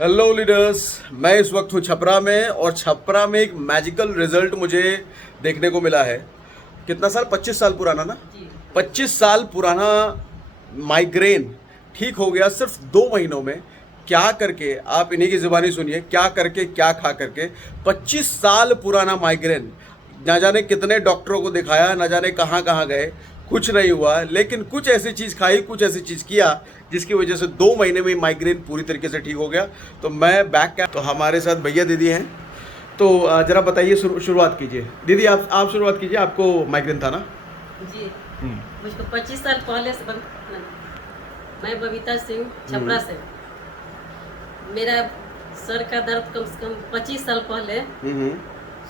Hello leaders, मैं इस वक्त हूँ छपरा में और छपरा में एक मैजिकल रिजल्ट मुझे देखने को मिला है। कितना साल? 25 साल पुराना ना? जी। 25 साल पुराना माइग्रेन ठीक हो गया सिर्फ 2 महीनों में। क्या करके? आप इन्हीं की ज़ुबानी सुनिए। क्या करके, क्या खा करके? 25 साल पुराना माइग्रेन, ना जाने कितने डॉक्टरों को दिखाया, ना जाने कहाँ कहाँ गए, कुछ नहीं हुआ। लेकिन कुछ ऐसी चीज़ खाई, कुछ ऐसी चीज़ किया जिसकी वजह से 2 महीने में माइग्रेन पूरी तरीके से ठीक हो गया। तो मैं बैक कैप, तो हमारे साथ भैया दीदी हैं। तो जरा बताइए, शुरुआत कीजिए दीदी। आप शुरुआत कीजिए। आपको माइग्रेन था ना? जी। हम्म। मुझको 25 साल पहले से मैं बबीता सिंह छपरा से। मेरा सर का दर्द कम से कम 25 साल पहले हम्म।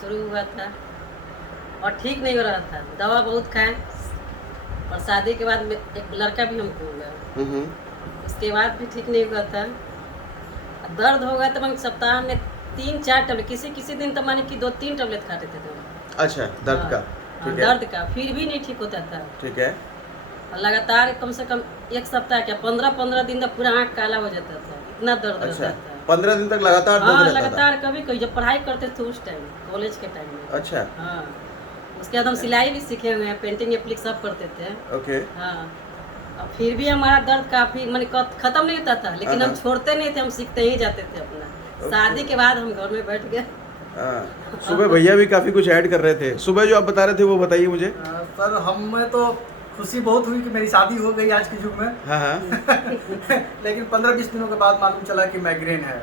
शुरू हुआ था और ठीक नहीं हो रहा था। दवा बहुत खाए और शादी के बाद एक लड़का भी हमको हो गया। हम्म। उसके बाद भी ठीक नहीं हुआ था। दर्द हो गया तो मैं सप्ताह में 3-4 टैबलेट, किसी किसी दिन तो माने कि 2-3 टैबलेट खाते थे तो। अच्छा, दर्द हाँ, का? हाँ, ठीक है। दर्द का फिर भी नहीं ठीक होता था। ठीक है। और लगातार कम से कम एक सप्ताह क्या 15-15 दिन तक पूरा आँख काला हो जाता था, इतना दर्द अच्छा, रहता था। 15 दिन तक लगातार दर्द हाँ, रहता था? लगातार कभी कभी जब पढ़ाई करते थे उस टाइम, कॉलेज के टाइम में। अच्छा। हाँ, उसके बाद हम सिलाई भी सीखे हुए हैं, पेंटिंग एप्लिक सब करते थे। ओके। हाँ, और फिर भी हमारा दर्द काफ़ी मैंने खत्म नहीं होता था, लेकिन हम छोड़ते नहीं थे, हम सीखते ही जाते थे अपना। शादी के बाद हम घर में बैठ गए। हाँ, सुबह भैया भी काफ़ी कुछ ऐड कर रहे थे। सुबह जो आप बता रहे थे वो बताइए मुझे। सर हमें तो खुशी बहुत हुई कि मेरी शादी हो गई आज के युग में। हाँ हाँ। लेकिन 15-20 दिनों के बाद मालूम चला कि माइग्रेन है।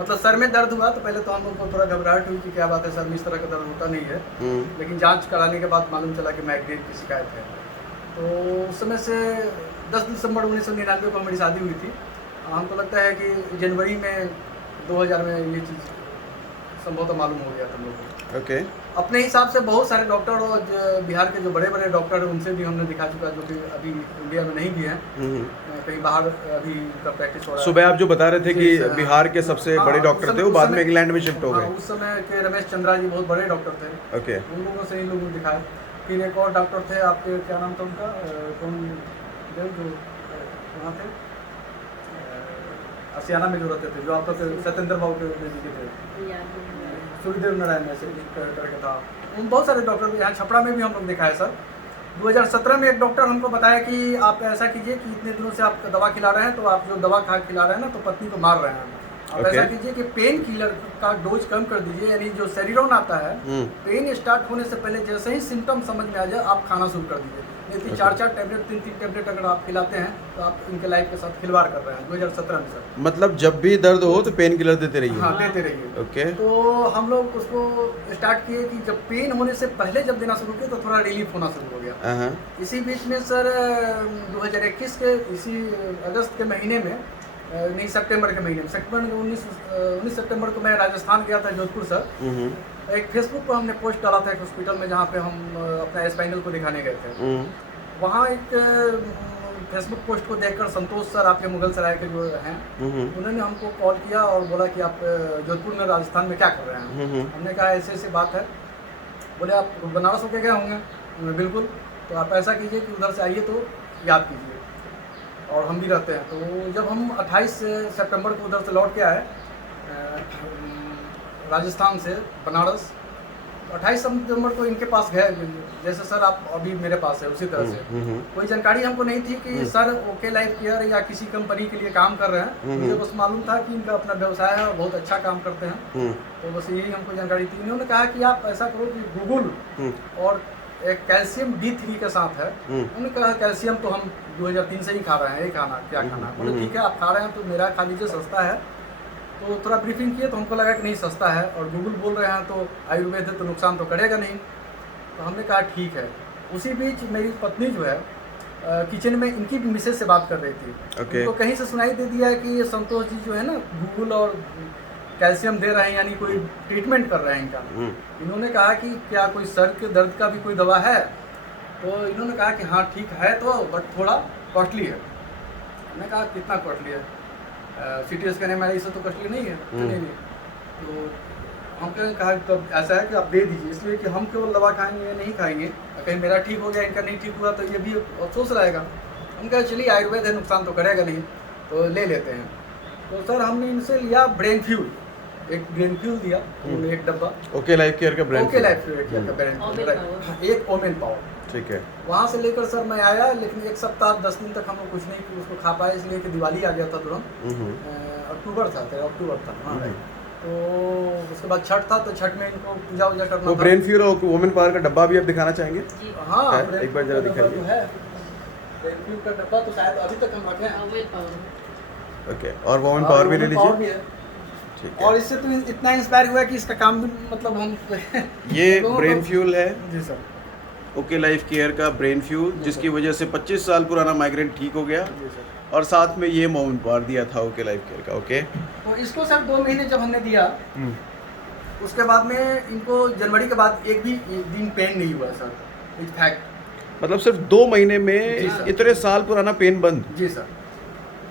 मतलब सर में दर्द हुआ तो पहले तो हम लोग को थोड़ा घबराहट हुई कि क्या बात है, सर में इस तरह का दर्द होता नहीं है। लेकिन जांच कराने के बाद मालूम चला कि माइग्रेन की शिकायत है। तो उस समय से 10 दिसंबर 1999 को मेरी शादी हुई थी। हमको लगता है कि जनवरी में 2000 में ये चीज़ संभवतः मालूम हो गया था हम लोग को। ओके। अपने हिसाब से बहुत सारे डॉक्टर और बिहार के जो बड़े बड़े डॉक्टर हैं उनसे भी हमने दिखा चुका, जो कि अभी इंडिया में नहीं भी हैं, कहीं बाहर अभी उनका प्रैक्टिस हो रहा है। सुबह आप जो बता रहे थे कि बिहार के सबसे बड़े हाँ, डॉक्टर थे, वो बाद में इंग्लैंड में शिफ्ट हो हाँ, गए। उस समय के रमेश चंद्रा जी बहुत बड़े डॉक्टर थे। ओके। उन लोगों से ही लोगों ने दिखाया। फिर एक और डॉक्टर थे आपके, क्या नाम था उनका, कौन देव, जो वहाँ थे असियाना में जो रहते थे, जो आपका सत्येंद्र बाबू के जी थे, सूर्यदेव नारायण ऐसे करके था। उन बहुत सारे डॉक्टर यहाँ छपरा में भी हम लोग देखा है सर। 2017 में एक डॉक्टर हमको बताया कि आप ऐसा कीजिए कि इतने दिनों से आप दवा खिला रहे हैं, तो आप जो दवा खिला रहे हैं ना, तो पत्नी को मार रहे हैं। आप ऐसा कीजिए कि पेन किलर का डोज कम कर दीजिए, यानी जो सेरिडोन आता है, पेन स्टार्ट होने से पहले जैसे ही सिम्टम समझ में आ जाए आप खाना शुरू कर दीजिए। नहीं 4-4 टैबलेट, 3-3 टैबलेट अगर आप खिलाते हैं तो आप इनके लाइफ के साथ खिलवाड़ कर रहे हैं। 2017 में सर। मतलब जब भी दर्द हो तो पेन किलर देते रहिए? हाँ, देते रहिए। ओके। तो हम लोग उसको स्टार्ट किए कि जब पेन होने से पहले जब देना शुरू किए तो थोड़ा रिलीफ होना शुरू हो गया। इसी बीच में सर 2021 के इसी अगस्त के महीने में, नहीं सितंबर के महीने में, 19 सितंबर को मैं राजस्थान गया था, जोधपुर सर। एक फेसबुक पर हमने पोस्ट डाला था एक हॉस्पिटल में, जहाँ पे हम अपना स्पाइनल को दिखाने गए थे। वहाँ एक फेसबुक पोस्ट को देखकर संतोष सर, आपके मुगल सराय के जो हैं, उन्होंने हमको कॉल किया और बोला कि आप जोधपुर में राजस्थान में क्या कर रहे हैं। हमने कहा ऐसे ऐसे बात है। बोले आप बनारस होके गए होंगे। बिल्कुल। तो आप ऐसा कीजिए कि उधर से आइए तो याद कीजिए, और हम भी रहते हैं। तो जब हम 28 सितंबर को उधर से लौट के आए राजस्थान से बनारस, 28 सितंबर को इनके पास गए, जैसे सर आप अभी मेरे पास है उसी तरह से। कोई जानकारी हमको नहीं थी कि सर ओके लाइफ केयर या किसी कंपनी के लिए काम कर रहे हैं। मुझे बस मालूम था कि इनका अपना व्यवसाय है और बहुत अच्छा काम करते हैं। तो बस यही हमको जानकारी थी। इन्होंने कहा कि आप ऐसा करो कि गूगल और एक कैल्शियम D3 के साथ है। उन्होंने कहा कैल्शियम तो हम 2003 से ही खा रहे हैं, ये खाना क्या खाना। बोले ठीक है आप खा रहे हैं तो मेरा खा लीजिए, सस्ता है। तो थोड़ा ब्रीफिंग किए तो हमको लगा कि नहीं सस्ता है, और गूगल बोल रहे हैं तो आयुर्वेद है तो नुकसान तो करेगा नहीं। तो हमने कहा ठीक है। उसी बीच मेरी पत्नी जो है किचन में इनकी भी मिसेज से बात कर रही थी। उनको कहीं से सुनाई दे दिया है कि ये संतोष जी जो है ना गूगल और कैल्शियम दे रहे हैं, यानी कोई ट्रीटमेंट कर रहे हैं इनका। इन्होंने कहा कि क्या कोई सर के दर्द का भी कोई दवा है? तो इन्होंने कहा कि हाँ ठीक है, तो बट थोड़ा कॉस्टली है। हमने कहा कितना कॉस्टली है? CT स्कैन MRI से तो कॉस्टली नहीं है। नहीं। तो हमने कहा तो ऐसा है कि आप दे दीजिए, इसलिए कि हम केवल दवा खाएंगे नहीं खाएंगे, कहीं मेरा ठीक हो गया इनका नहीं ठीक हुआ तो ये भी अफसोस रहेगा। हम कहा चलिए आयुर्वेद है, नुकसान तो करेगा नहीं, तो ले लेते हैं। तो सर हमने इनसे लिया ब्रेन फ्यूल, एक ब्रेन फ्यूल दिया उन्होंने, एक डब्बा ओके लाइफ केयर का ब्रांड। ओके लाइफ केयर का ब्रेन ओमेन फ्यूल, पावर। एक ओमेन पावर। ठीक है। वहाँ से लेकर सर मैं आया, लेकिन एक सप्ताह 10 दिन तक हम लोग कुछ नहीं उसको खा पाए, इसलिए कि दिवाली आ गया था तुरंत। अक्टूबर था, 13 अक्टूबर था। हाँ, तो उसके बाद छठ था, तो छठ में इनको पूजा वूजा करना वो था। ब्रेन फ्यूल और वुमेन पावर का डब्बा भी आप दिखाना चाहेंगे? जी हाँ, है? ब्रेन एक बार जरा फ्यूल का डब्बा दिखाइए। जो है, ब्रेन फ्यूल का डब्बा तो शायद अभी तक हम रखे हैं। Women power. ओके, और वुमेन पावर भी ले वुमेन पावर लीजिए। भी है। ठीक और है। इससे तो इतना इंस्पायर हुआ कि इसका काम भी मतलब हम ये लोगों ब्रेन को- फ्यूल है, जी सर, ओके लाइफ केयर का ब्रेन फ्यूल, जिसकी वजह से 25 साल पुराना माइग्रेन ठीक हो गया। जी सर। और साथ में ये वुमेन पावर दिया था ओके लाइफ केयर का। ओके। तो इसको सर 2 महीने जब हमने दिया, उसके बाद में इनको जनवरी के बाद एक भी दिन पेन नहीं हुआ सर, इनफैक्ट। मतलब सिर्फ 2 महीने जी में सर। इतने साल पुराना पेन बंद। जी सर।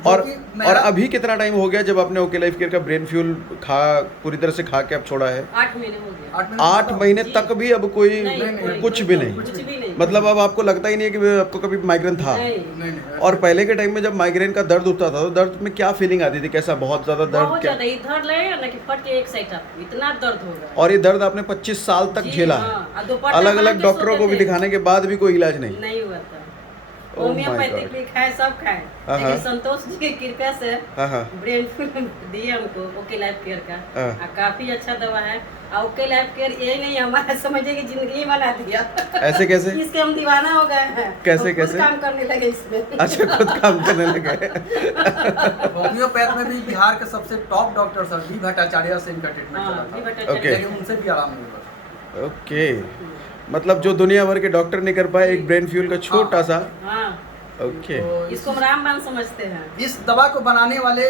और जो कि और मेरा- अभी कितना टाइम हो गया जब आपने ओके लाइफ केयर का ब्रेन फ्यूल पूरी तरह से खा के अब छोड़ा है? 8 महीने हो गए। 8 महीने जी। तक भी अब कोई नहीं, नहीं, कुछ भी नहीं। कुछ भी नहीं। मतलब अब आपको लगता ही नहीं है कि आपको कभी माइग्रेन था? नहीं। नहीं नहीं। और पहले के टाइम में जब माइग्रेन का दर्द होता था तो दर्द में क्या फीलिंग आती थी? कैसा? बहुत ज्यादा दर्द? बहुत क्या? ज्यादा इधर ले ना कि फट के एक साइड आप, इतना दर्द हो गया। और ये दर्द आपने 25 साल तक जी, झेला हाँ, है? और दोपट्टा अलग बांध अलग के डॉक्टरों को सोते भी थे। दिखाने के बाद भी कोई इलाज नहीं? नहीं हुआ था। Oh my homeopathic God. भी खाए, सब खाए, हाँ, लेकिन हाँ। संतोष जी की कृपा से हाँ हाँ ब्रेन दिए हमको ओके लाइफ केयर का। हाँ। और काफी अच्छा दवा है। और ओके लाइफ केयर ये नहीं हमारा समझे कि जिंदगी बना दिया। ऐसे कैसे? इसके हम दीवाना हो गए हैं। कैसे, और खुद कैसे? काम करने लगे इसमें। अच्छा, खुद काम करने लगे। होम्योपैथ में भी बिहार के सबसे top doctor sir D Bhattacharya से इनका ट्रीटमेंट हाँ, चला भी था, बता ओके। लेकिन उनसे भी आराम नहीं हुआ। ओके, मतलब जो दुनिया भर के डॉक्टर नहीं कर पाए, एक ब्रेन फ्यूल का छोटा सा। हाँ, ओके। तो इसको हम रामबाण समझते हैं। इस दवा को बनाने वाले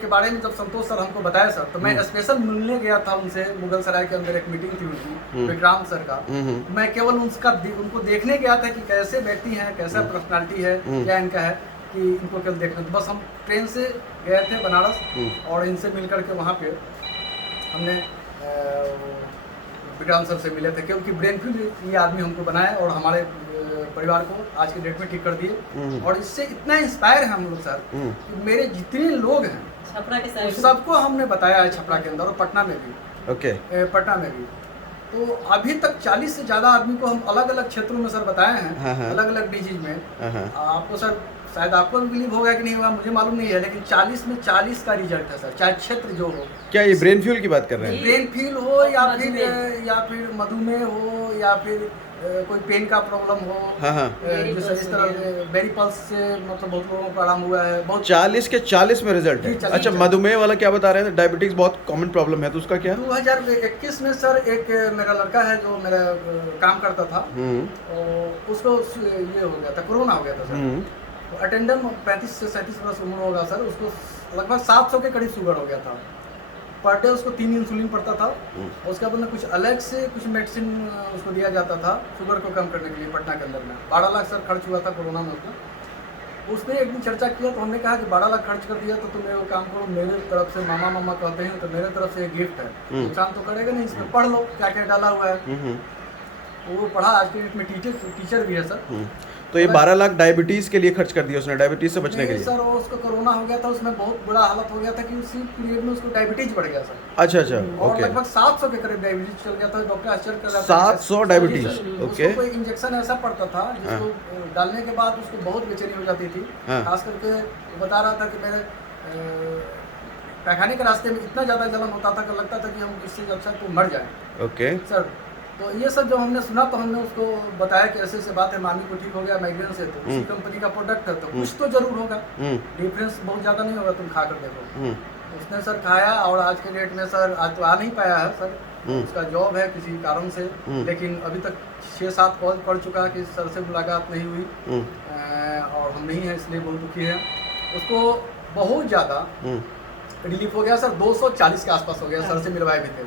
के बारे में जब संतोष सर हमको बताया सर, तो मैं स्पेशल मिलने गया था उनसे। मुगल सराय के अंदर एक मीटिंग थी उनकी, विक्रांत सर का। मैं केवल उनको देखने गया था कि कैसे व्यक्ति हैं, कैसा पर्सनालिटी है, क्या इनका है, कि इनको केवल देखना। बस हम ट्रेन से गए थे बनारस, और इनसे मिल करके वहाँ पे हमने विक्रांत सर से मिले थे, क्योंकि ब्रेन फ्यूल ये आदमी हमको बनाया और हमारे परिवार को आज के डेट में ठीक कर दिए। और इससे इतना इंस्पायर है हम लोग सर, कि मेरे जितने लोग हैं छपरा के साइड में। सबको हमने बताया है, छपरा के अंदर और पटना में भी। ओके। पटना में भी। तो अभी तक 40 से ज़्यादा आदमी को हम अलग अलग क्षेत्रों में सर बताए हाँ, हैं, हाँ। अलग अलग डिजीज में। हाँ हाँ। आपको सर शायद आपको भी बिलीव होगा कि नहीं होगा, मुझे मालूम नहीं है, लेकिन 40 में 40 का रिजल्ट है सर, चाहे क्षेत्र जो हो। क्या ये ब्रेन फ्यूल की बात कर रहे हैं? ब्रेन फील हो या मधुमेह। फिर मधुमेह हो, या फिर कोई पेन का प्रॉब्लम हो। हाँ हाँ। जैसे इस तरह से बेरी पल्स से मतलब बहुत लोगों को आराम हुआ है। बहुत 40 के 40 में रिजल्ट है? जी, 40। अच्छा, मधुमेह वाला क्या बता रहे थे? डायबिटीज बहुत कॉमन प्रॉब्लम है, तो उसका क्या? 2021 में सर एक मेरा लड़का है जो मेरा काम करता था, और उसको ये हो गया था, कोरोना हो गया था सर। तो अटेंडम 35 से 37 वर्ष उम्र होगा सर, उसको लगभग 700 के करीब शुगर हो गया था। पर डे उसको 3 इंसुलिन पड़ता था। उसके बाद में कुछ अलग से कुछ मेडिसिन उसको दिया जाता था शुगर को कम करने के लिए। पटना के अंदर में 12 लाख सर खर्च हुआ था कोरोना में उसका। उसने एक दिन चर्चा किया, तो हमने कहा कि 12 लाख खर्च कर दिया तो तुम एक काम करो, मेरे तरफ से मामा कहते हैं, तो मेरे तरफ से एक गिफ्ट है, नुकसान तो करेगा नहीं, इसमें पढ़ लो क्या क्या डाला हुआ है। वो पढ़ा, आज के डेट में टीचर भी है सर। तो ये 12 लाख डायबिटीज के लिए खर्च कर दिया उसने, डायबिटीज से बचने के लिए? सर वो उसको कोरोना हो गया था, उसमें बहुत बुरा हालत हो गया था कि उसी पीरियड में उसको डायबिटीज बढ़ गया सर। अच्छा अच्छा, और ओके। लगभग 700 के करीब डायबिटीज चल गया था। डॉक्टर आश्चर्य कर रहा था 700 डायबिटीज, उसको ओके। कोई इंजेक्शन ऐसा पड़ता था जिसको डालने के बाद उसको बहुत बेचैनी हो जाती थी। हाँ। खास करके वो बता रहा था कि मेरे पैखाने के रास्ते में इतना ज़्यादा जलन होता था कि लगता था कि हम इससे अच्छा तो मर जाए ओके सर। तो ये सब जब हमने सुना तो हमने उसको बताया कि ऐसे ऐसे बात है, मामी को ठीक हो गया माइग्रेन से, तो उसी कंपनी का प्रोडक्ट है, तो कुछ तो जरूर होगा, डिफरेंस बहुत ज़्यादा नहीं होगा, तुम खा कर देखो। उसने सर खाया, और आज के डेट में सर आज तो आ नहीं पाया है सर, उसका जॉब है किसी कारण से, लेकिन अभी तक 6-7 कॉल पड़ चुका है कि सर से मुलाकात नहीं हुई, और हम नहीं हैं इसलिए बहुत दुखी है। उसको बहुत ज़्यादा रिलीफ हो गया सर, 240 के आसपास हो गया, सर से मिलवाए भी थे।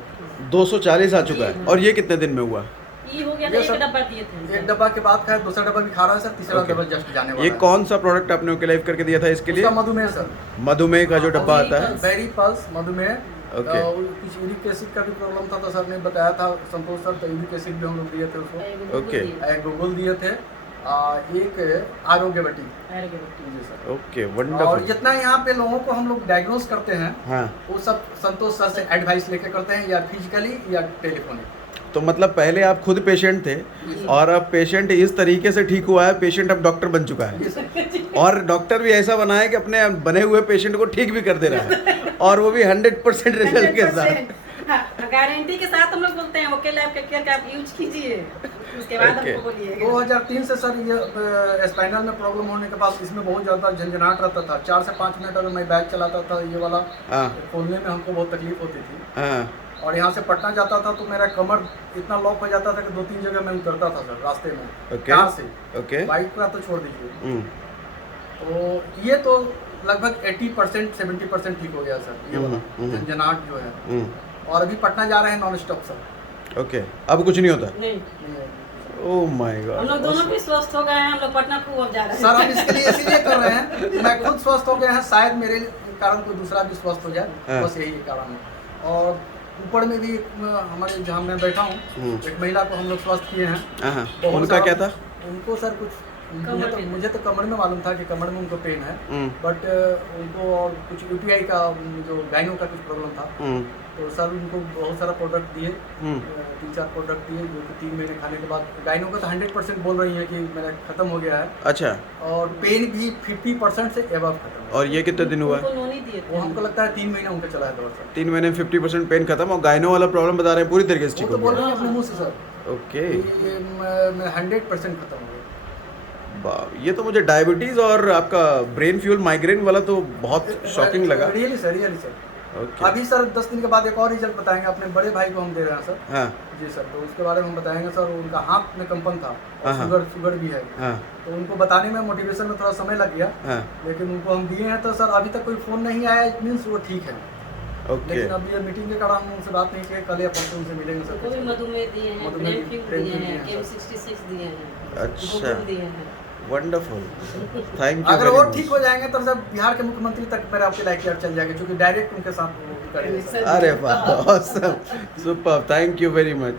240 आ चुका है, और ये कितने दिन में हुआ? ये हो गया था, ये एक सब- डब्बा दिए थे। एक डब्बा के बाद खाया, दूसरा डब्बा भी खा रहा है सर, तीसरा Okay. डब्बा जस्ट जाने वाला ये है। कौन सा प्रोडक्ट आपने ओके लाइफ करके दिया था इसके लिए? उसका मधुमेह सर, मधुमेह का जो डब्बा आता है। बेरी पल्स मधुमेह। Okay. कुछ यूरिक एसिड का भी प्रॉब्लम था, तो सर ने बताया था संतोष सर, तो यूरिक एसिड भी हम लोग दिए थे उसको, Okay. एक गूगल दिए थे, एक आरोग्यवती। आरोग्यवती। जी सर। ओके, और वंडरफुल। जितना यहाँ पे लोगों को हम लोग डायग्नोस करते हैं हाँ, वो सब संतोष सर से एडवाइस लेके करते हैं, या फिजिकली या टेलीफोनिक। तो मतलब पहले आप खुद पेशेंट थे जी। और अब पेशेंट इस तरीके से ठीक हुआ है, पेशेंट अब डॉक्टर बन चुका है। जी सर। और डॉक्टर भी ऐसा बना है कि अपने बने हुए पेशेंट को ठीक भी कर दे रहा है, और वो भी 100% रिजल्ट के साथ। गारंटी के साथ हम लोग बोलते हैं ओके लैब का केयर का आप यूज कीजिए, उसके बाद Okay. हमको बोलिए। 2003 से सर ये स्पाइनल में प्रॉब्लम होने के बाद इसमें बहुत ज़्यादा झंझनाहट रहता था। 4 से 5 मिनट अगर मैं बैग चलाता था ये वाला हाँ खोलने में हमको बहुत तकलीफ होती थी। हाँ, और यहाँ से पटना जाता था तो मेरा कमर इतना लॉक हो जाता था कि 2-3 जगह मैं उतरता था सर रास्ते में। ओके कार से, ओके। बाइक का तो छोड़ दीजिए। हम्म, तो ये तो लगभग 80% 70% ठीक हो गया सर ये वाला झंझनाहट जो है। हम्म, और अभी पटना जा रहे हैं नॉन स्टॉप सर। ओके, अब कुछ नहीं होता। नहीं, नहीं है। ओह माय हम गॉड। लोग दोनों भी स्वस्थ हो गए हैं, हम लोग पटना खूब अब जा रहे हैं। सर हम इसके लिए इसीलिए कर रहे हैं, मैं खुद स्वस्थ हो गया है, शायद मेरे कारण कोई दूसरा भी स्वस्थ हो जाए, हाँ। बस यही कारण है। और ऊपर में भी हमारे जहाँ मैं बैठा हूँ एक महिला को हम लोग स्वस्थ किए हैं। हाँ, बहुत उनका सारा- क्या था? उनको सर कुछ कमर में। मुझे तो कमर में मालूम था कि कमर में उनको पेन है, हम्म, बट उनको और कुछ यूटीआई का जो गाइनो का कुछ प्रॉब्लम था। हम्म, तो सर उनको बहुत सारा प्रोडक्ट दिए, हम्म, 3-4 प्रोडक्ट दिए जो कि 3 महीने खाने के बाद गाइनो का तो 100% बोल रही है कि मेरा खत्म हो गया है, अच्छा, और पेन भी 50% से एबव खत्म है। और ये कितने दिन हुआ है? उनको नोनी दिए थे। वो हमको लगता है 3 महीने उनका चला है दौर सर। 3 महीने में 50% पेन खत्म, और गायनो वाला प्रॉब्लम बता रहे हैं पूरी तरीके से वो ठीक तो हो बोल गया। रहे हैं अपने मुंह से सर ओके, कि ये मैं 100% खत्म हो गया। वाह, ये तो मुझे डायबिटीज और आपका ब्रेन फ्यूल माइग्रेन वाला तो बहुत शॉकिंग लगा। Really sir. ओके, अभी सर 10 दिन के बाद एक और रिजल्ट बताएंगे, अपने बड़े भाई को हम दे रहे हैं सर। हाँ जी सर, तो उसके बारे में हम बताएंगे सर। उनका हाथ में कंपन था और हाँ। शुगर भी है, हाँ तो उनको बताने में मोटिवेशन में थोड़ा समय लग गया, हाँ, लेकिन उनको हम दिए हैं। तो सर अभी तक कोई फ़ोन नहीं आया, इट मीन्स वो ठीक है। ओके, लेकिन अभी ये मीटिंग के कारण हम उनसे बात नहीं किए, कल या परसों उनसे मिलेंगे उनको भी सर। मधुमेह दिए हैं, मधुमेह ब्रेन फ्यूल ब्रेन दिए फ्यूल हैं, दिए हैं, KM66 दिए हैं, अच्छा, ग्लूकोन दिए हैं। वंडरफुल, थैंक यू अगर वो वेरी ठीक मच। हो जाएंगे तो सर बिहार के मुख्यमंत्री तक मेरा आपके लाइक यार चल जाएगा, क्योंकि डायरेक्ट उनके साथ वो करेंगे सर। अरे वाह, awesome, super, thank you very much.